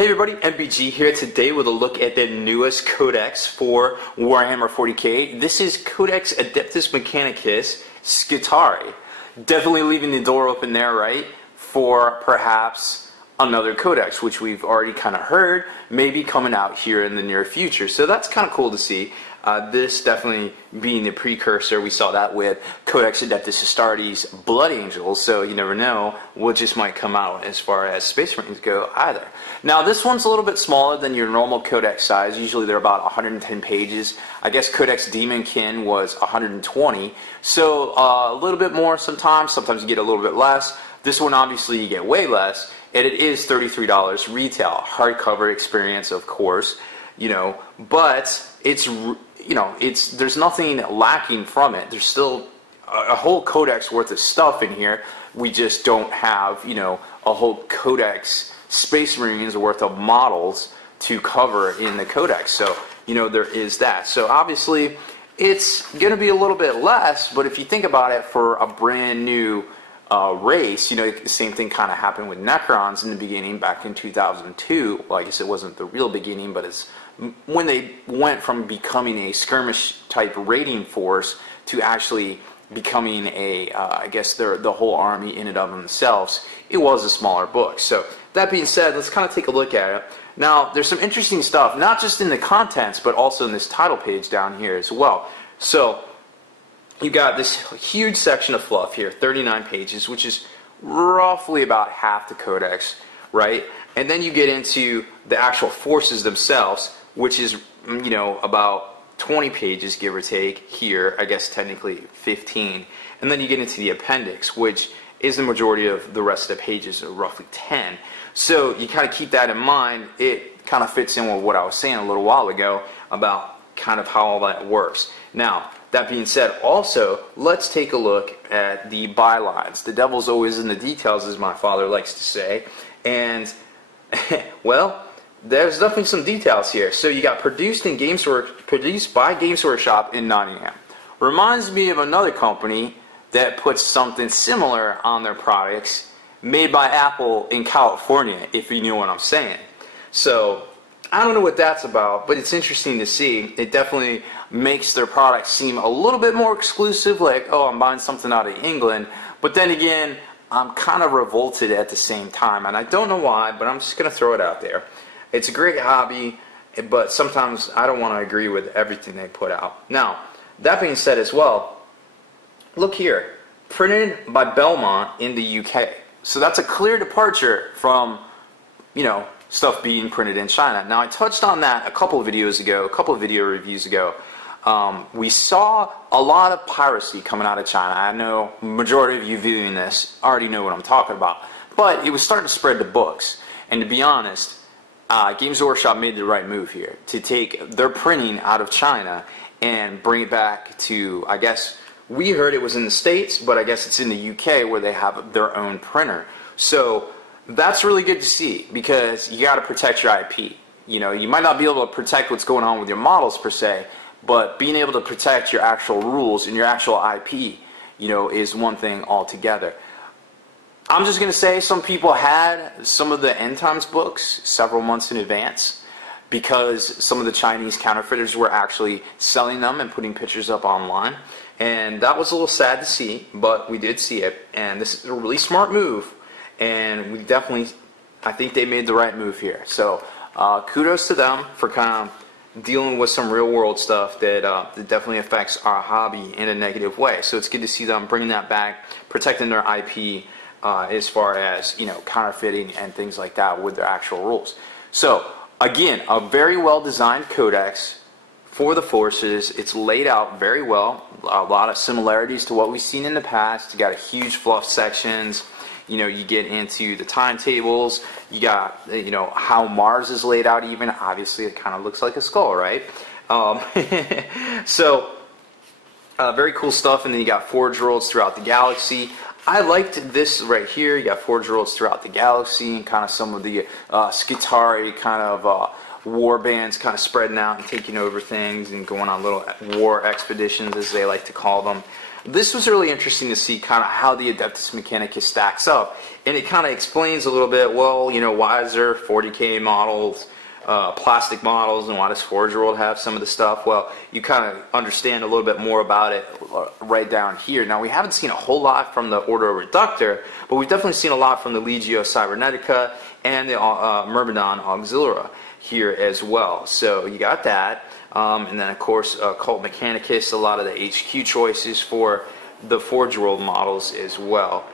Hey everybody, MBG here today with a look at the newest codex for Warhammer 40k. This is Codex Adeptus Mechanicus Skitarii. Definitely leaving the door open there, right, for perhaps another codex, which we've already kind of heard may be coming out here in the near future. So that's kind of cool to see. This definitely being the precursor. We saw that with Codex Adeptus Astartes Blood Angels, so you never know what just might come out as far as Space Marines go either. Now this one's a little bit smaller than your normal codex size. Usually they're about 110 pages. I guess Codex Demonkin was 120, so a little bit more sometimes you get a little bit less. This one obviously you get way less, and it is $33 retail. Hardcover experience, of course, but it's there's nothing lacking from it. There's still a whole codex worth of stuff in here. We just don't have, a whole codex Space Marines worth of models to cover in the codex. So, there is that. So obviously it's going to be a little bit less, but if you think about it, for a brand new race, the same thing kind of happened with Necrons in the beginning back in 2002. Well, I guess it wasn't the real beginning, but it's when they went from becoming a skirmish type raiding force to actually becoming a, I guess the whole army in and of themselves, it was a smaller book. So that being said, let's kind of take a look at it. Now, there's some interesting stuff, not just in the contents, but also in this title page down here as well. So you got this huge section of fluff here, 39 pages, which is roughly about half the codex, right? And then you get into the actual forces themselves, which is, about 20 pages, give or take, here, I guess technically 15. And then you get into the appendix, which is the majority of the rest of the pages, roughly 10. So you kind of keep that in mind. It kind of fits in with what I was saying a little while ago about kind of how all that works. Now, that being said, also, let's take a look at the bylines. The devil's always in the details, as my father likes to say. And, well, there's definitely some details here. So you got produced by Games Workshop in Nottingham. Reminds me of another company that puts something similar on their products, made by Apple in California, if you know what I'm saying. So I don't know what that's about, but it's interesting to see. It definitely makes their products seem a little bit more exclusive, like, oh, I'm buying something out of England. But then again, I'm kind of revolted at the same time, and I don't know why, but I'm just going to throw it out there. It's a great hobby, but sometimes I don't want to agree with everything they put out. Now, that being said as well, look here. Printed by Belmont in the UK. So that's a clear departure from, stuff being printed in China. Now, I touched on that a couple of videos ago, a couple of video reviews ago. We saw a lot of piracy coming out of China. I know majority of you viewing this already know what I'm talking about. But it was starting to spread to books. And to be honest, Games Workshop made the right move here to take their printing out of China and bring it back to, I guess, we heard it was in the States, but I guess it's in the UK where they have their own printer. So that's really good to see, because you got to protect your IP. You might not be able to protect what's going on with your models per se, but being able to protect your actual rules and your actual IP, is one thing altogether. I'm just going to say some people had some of the End Times books several months in advance, because some of the Chinese counterfeiters were actually selling them and putting pictures up online. And that was a little sad to see, but we did see it. And this is a really smart move. And we definitely, I think they made the right move here. So kudos to them for kind of dealing with some real world stuff that, that definitely affects our hobby in a negative way. So it's good to see them bringing that back, protecting their IP, as far as, counterfeiting and things like that with their actual rules. So, again, a very well designed codex for the forces. It's laid out very well. A lot of similarities to what we've seen in the past. You got a huge fluff sections. You get into the timetables. You got, how Mars is laid out even. Obviously, it kind of looks like a skull, right? So, very cool stuff. And then you got Forge Worlds throughout the galaxy. I liked this right here. You got Forge Worlds throughout the galaxy and kind of some of the Skitarii kind of war bands kind of spreading out and taking over things and going on little war expeditions, as they like to call them. This was really interesting to see kind of how the Adeptus Mechanicus stacks up, and it kind of explains a little bit, well, you know, why is there 40K models, plastic models, and why does Forge World have some of the stuff? Well, you kind of understand a little bit more about it right down here. Now, we haven't seen a whole lot from the Order of Reductor, but we've definitely seen a lot from the Legio Cybernetica and the Myrmidon Auxilia here as well. So you got that. And then, of course, Cult Mechanicus, a lot of the HQ choices for the Forge World models as well.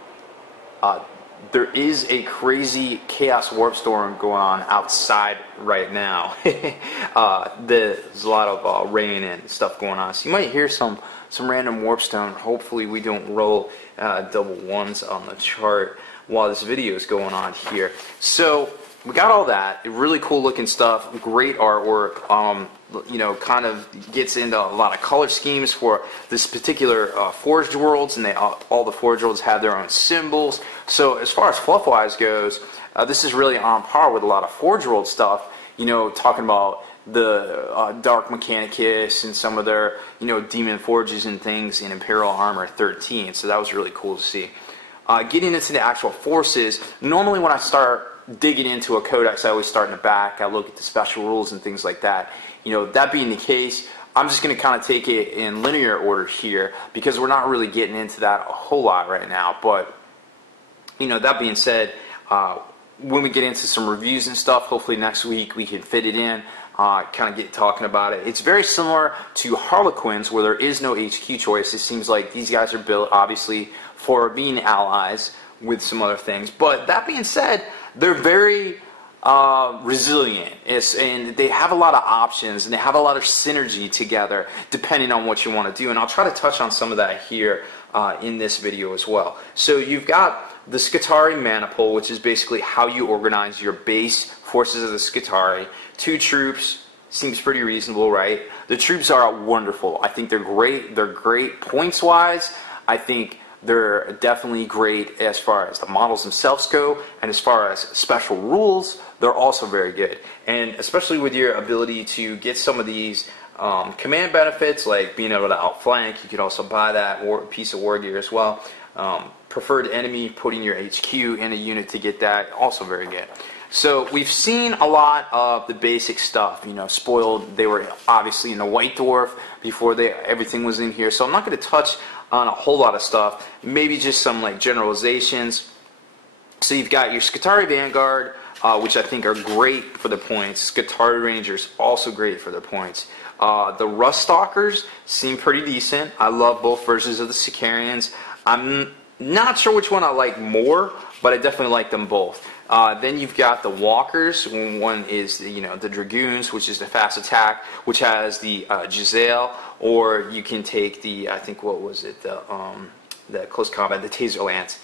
There is a crazy Chaos Warp Storm going on outside right now. There's a lot of rain and stuff going on. So you might hear some random Warpstone. Hopefully we don't roll double ones on the chart while this video is going on here. So we got all that. Really cool looking stuff. Great artwork. You know, kind of gets into a lot of color schemes for this particular Forged Worlds, and all the Forged Worlds have their own symbols. So as far as fluff-wise goes, this is really on par with a lot of Forged World stuff. You know, talking about the Dark Mechanicus and some of their, you know, Demon Forges and things in Imperial Armor 13. So that was really cool to see. Getting into the actual forces, normally when I start digging into a codex, I always start in the back. I look at the special rules and things like that. You know, that being the case, I'm just going to kind of take it in linear order here, because we're not really getting into that a whole lot right now. But, you know, that being said, when we get into some reviews and stuff, hopefully next week we can fit it in, kind of get talking about it. It's very similar to Harlequins, where there is no HQ choice. It seems like these guys are built, obviously, for being allies with some other things. But that being said, they're very resilient, and they have a lot of options, and they have a lot of synergy together depending on what you want to do. And I'll try to touch on some of that here in this video as well. So you've got the Skitarii Maniple, which is basically how you organize your base forces of the Skitarii. 2 troops seems pretty reasonable, right? The troops are wonderful. I think they're great. They're great points wise. I think they're definitely great as far as the models themselves go, and as far as special rules, they're also very good. And especially with your ability to get some of these command benefits, like being able to outflank, you could also buy that piece of war gear as well. Preferred enemy, putting your HQ in a unit to get that, also very good. So we've seen a lot of the basic stuff. You know, spoiled, they were obviously in the White Dwarf before everything was in here. So I'm not going to touch on a whole lot of stuff, maybe just some like generalizations. So you've got your Skitarii Vanguard, which I think are great for the points. Skitarii Rangers, also great for the points. The Rust Stalkers seem pretty decent. I love both versions of the Sicarians. I'm not sure which one I like more, but I definitely like them both. Then you've got the Walkers. One is the Dragoons, which is the fast attack, which has the Giselle, or you can take the, I think, what was it, the close combat, the Taser Lance.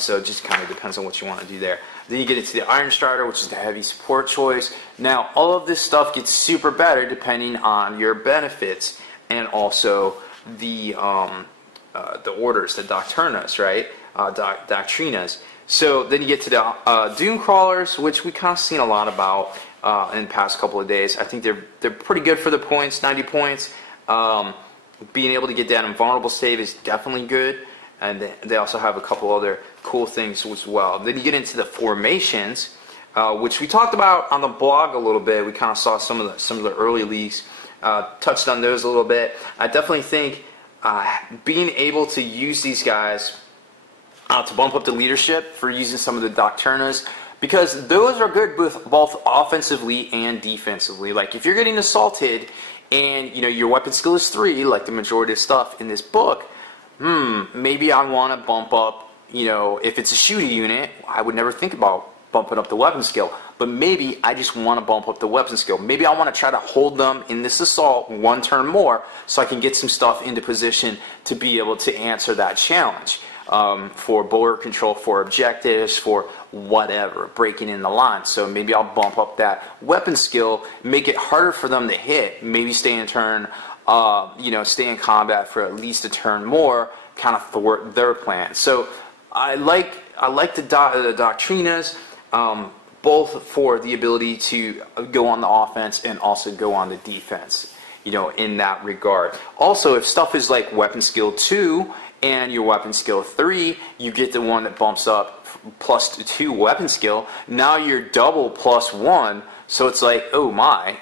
So it just kind of depends on what you want to do there. Then you get into the Iron Strider, which is the heavy support choice. Now, all of this stuff gets super better depending on your benefits, and also the orders, the Doctrinas, right? Doctrinas. So then you get to the Doom Crawlers, which we kind of seen a lot about in the past couple of days. I think they're pretty good for the points, 90 points. Being able to get that invulnerable save is definitely good, and they also have a couple other cool things as well. Then you get into the formations, which we talked about on the blog a little bit. We kind of saw some of the early leaks, touched on those a little bit. I definitely think being able to use these guys to bump up the leadership for using some of the Doctrinas, because those are good both offensively and defensively. Like if you're getting assaulted and your weapon skill is 3, like the majority of stuff in this book, maybe I want to bump up, if it's a shooting unit, I would never think about bumping up the weapon skill, but maybe I just want to bump up the weapon skill. Maybe I want to try to hold them in this assault 1 turn more so I can get some stuff into position to be able to answer that challenge. For border control, for objectives, for whatever, breaking in the line. So maybe I'll bump up that weapon skill, make it harder for them to hit, maybe stay in turn, stay in combat for at least a turn more, kind of thwart their plan. So I like the Doctrinas. both for the ability to go on the offense and also go on the defense, you know, in that regard. Also, if stuff is like weapon skill 2 and your weapon skill 3, you get the one that bumps up +2 weapon skill. Now you're double +1, so it's like, oh my,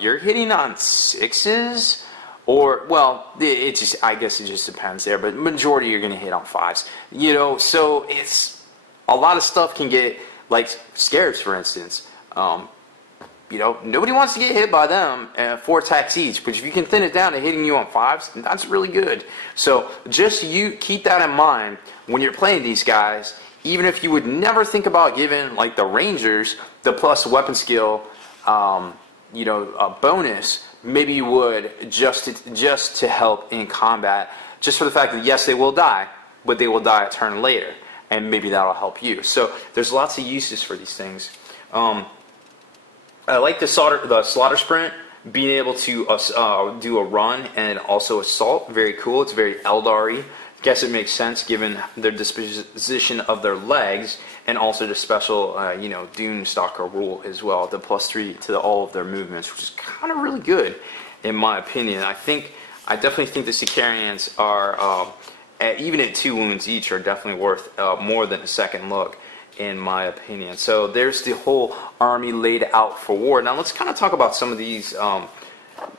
you're hitting on 6s? Or, well, it just, I guess it just depends there, but majority you're going to hit on 5s. You know, so it's, a lot of stuff can get, like scarabs, for instance. You know, nobody wants to get hit by them 4 attacks each, but if you can thin it down to hitting you on 5s, that's really good. So just you keep that in mind when you're playing these guys. Even if you would never think about giving, like the Rangers, the plus weapon skill, you know, a bonus, maybe you would just to help in combat, just for the fact that yes, they will die, but they will die a turn later, and maybe that'll help you. So there's lots of uses for these things. I like the slaughter sprint, being able to do a run and also assault. Very cool. It's very Eldar-y. Guess it makes sense given their disposition of their legs, and also the special, you know, Doomstalker rule as well, the +3 to all of their movements, which is kind of really good, in my opinion. I definitely think the Skitarians are, even at 2 wounds each, are definitely worth more than a second look, in my opinion. So there's the whole army laid out for war. Now let's kind of talk about some of these.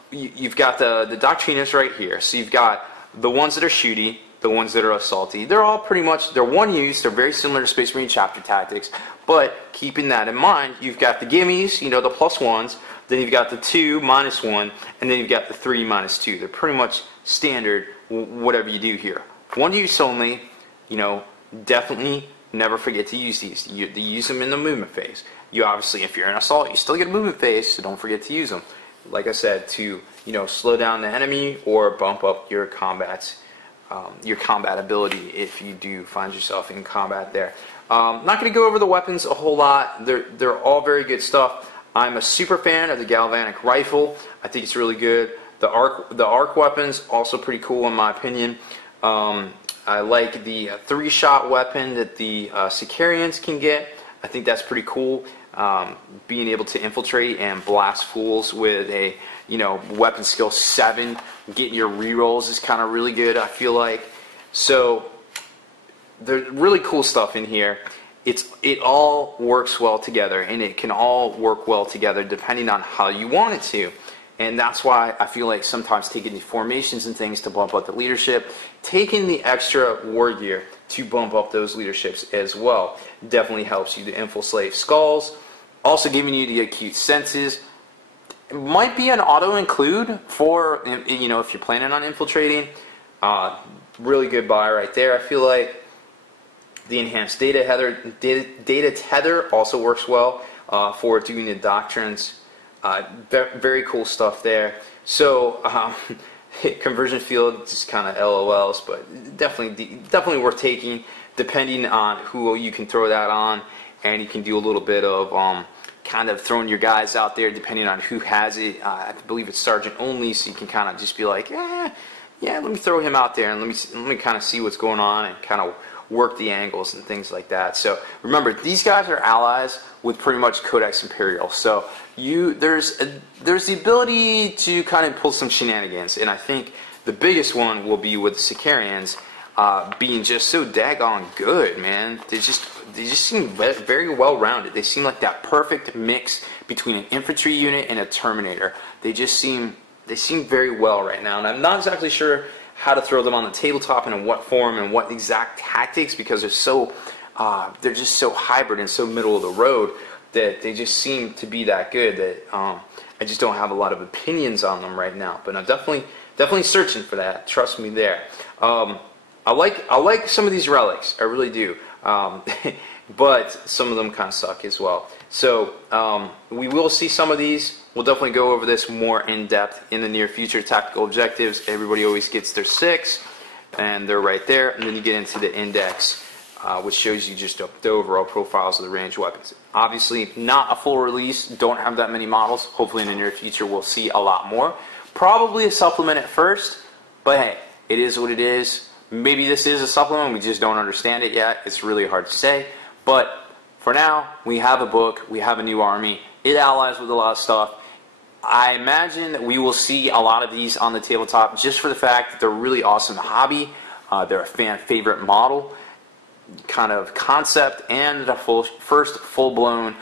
You've got the doctrines right here. So you've got the ones that are shooty, the ones that are assaulty. They're all pretty much, they're one use. They're very similar to Space Marine chapter tactics. But keeping that in mind, you've got the gimmies, you know, the +1s. Then you've got the 2 -1, and then you've got the 3 -2. They're pretty much standard, whatever you do here. One use only, you know, definitely never forget to use these. You use them in the movement phase. You obviously, if you're in assault, you still get a movement phase, so don't forget to use them. Like I said, to, you know, slow down the enemy or bump up your combat ability if you do find yourself in combat there. Not going to go over the weapons a whole lot. They're all very good stuff. I'm a super fan of the galvanic rifle. I think it's really good. The arc weapons, also pretty cool in my opinion. I like the 3-shot weapon that the Skitarians can get. I think that's pretty cool. Being able to infiltrate and blast fools with a, you know, weapon skill 7, getting your rerolls is kind of really good, I feel like. So there's really cool stuff in here. It all works well together, and it can all work well together depending on how you want it to. And that's why I feel like sometimes taking the formations and things to bump up the leadership, taking the extra war gear to bump up those leaderships as well, definitely helps you to infiltrate skulls. Also giving you the acute senses. It might be an auto-include for, you know, if you're planning on infiltrating. Really good buy right there, I feel like. The enhanced data tether also works well for doing the doctrines. Very cool stuff there. So conversion field, just kind of LOLs, but definitely worth taking, depending on who you can throw that on, and you can do a little bit of kind of throwing your guys out there depending on who has it. I believe it's sergeant only, so you can kind of just be like, yeah, let me throw him out there and let me kind of see what's going on and kind of work the angles and things like that. So remember, these guys are allies with pretty much Codex Imperial. So there's the ability to kind of pull some shenanigans, and I think the biggest one will be with the Skitarians being just so daggone good, man. They just seem very well rounded. They seem like that perfect mix between an infantry unit and a Terminator. They seem very well right now, and I'm not exactly sure how to throw them on the tabletop and in what form and what exact tactics, because they're just so hybrid and so middle of the road that they just seem to be that good that I just don't have a lot of opinions on them right now. But I'm definitely searching for that. Trust me there. I like some of these relics. I really do. But some of them kind of suck as well. So we will see some of these. We'll definitely go over this more in depth in the near future. Tactical objectives. Everybody always gets their 6, and they're right there. And then you get into the index, which shows you just the overall profiles of the ranged weapons. Obviously, not a full release. Don't have that many models. Hopefully, in the near future, we'll see a lot more. Probably a supplement at first, but hey, it is what it is. Maybe this is a supplement. We just don't understand it yet. It's really hard to say. But for now, we have a book, we have a new army, it allies with a lot of stuff. I imagine that we will see a lot of these on the tabletop just for the fact that they're really awesome hobby. They're a fan favorite model kind of concept, and the first full-blown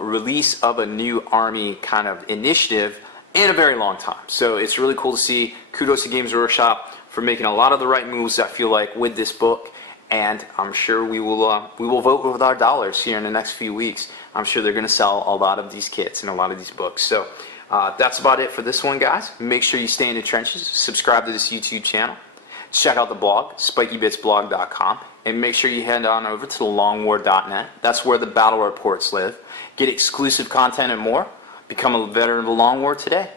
release of a new army kind of initiative in a very long time. So it's really cool to see. Kudos to Games Workshop for making a lot of the right moves, I feel like, with this book. And I'm sure we will vote with our dollars here in the next few weeks. I'm sure they're going to sell a lot of these kits and a lot of these books. So that's about it for this one, guys. Make sure you stay in the trenches. Subscribe to this YouTube channel. Check out the blog, spikybitsblog.com. And make sure you head on over to thelongwar.net. That's where the battle reports live. Get exclusive content and more. Become a veteran of the Long War today.